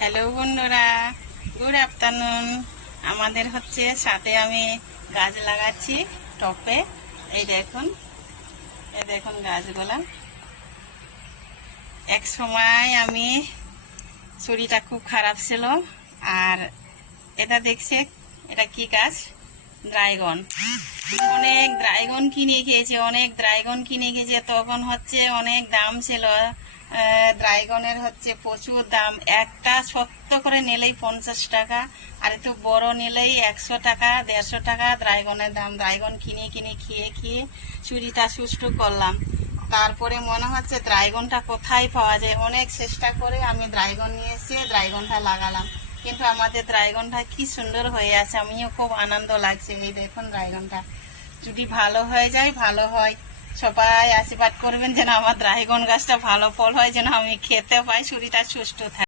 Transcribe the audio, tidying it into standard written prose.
Hello বন্ধুরা, good afternoon. আমাদের হচ্ছে সাথে আমি গাছ লাগাচ্ছি টপে। এই দেখুন গাছগুলা। এক সময় আমি শরীরটা খুব খারাপ ছিল, আর এটা দেখছে, এটা কি গাছ? ড্রাইগন। অনেক ড্রাইগন কিনে খেয়েছে, তখন হচ্ছে অনেক দাম ছিল। ড্রাইগনের হচ্ছে প্রচুর দাম, একটা শক্ত করে নিলেই 50 টাকা, আর একটু বড় নিলেই 100 টাকা 150 টাকা ড্রাইগনের দাম। ড্রাইগন কিনে কিনে খেয়ে খেয়ে শরীরটা সুস্থ করলাম। তারপরে মনে হচ্ছে ড্রাইগনটা কোথায় পাওয়া যায়, অনেক চেষ্টা করে আমি ড্রাইগন নিয়ে এসে ড্রাইগনটা লাগালাম। কিন্তু আমাদের ড্রাইগনটা কি সুন্দর হয়ে আছে, আমিও খুব আনন্দ লাগছে। এই দেখুন ড্রাইগনটা যদি ভালো হয়ে যায়, ভালো হয়। সবাই আশীর্বাদ করবেন যেন আমার ড্রাইগন গাছটা ভালো ফল হয়, যেন আমি খেতে পাই, শরীরটা সুস্থ থাকে।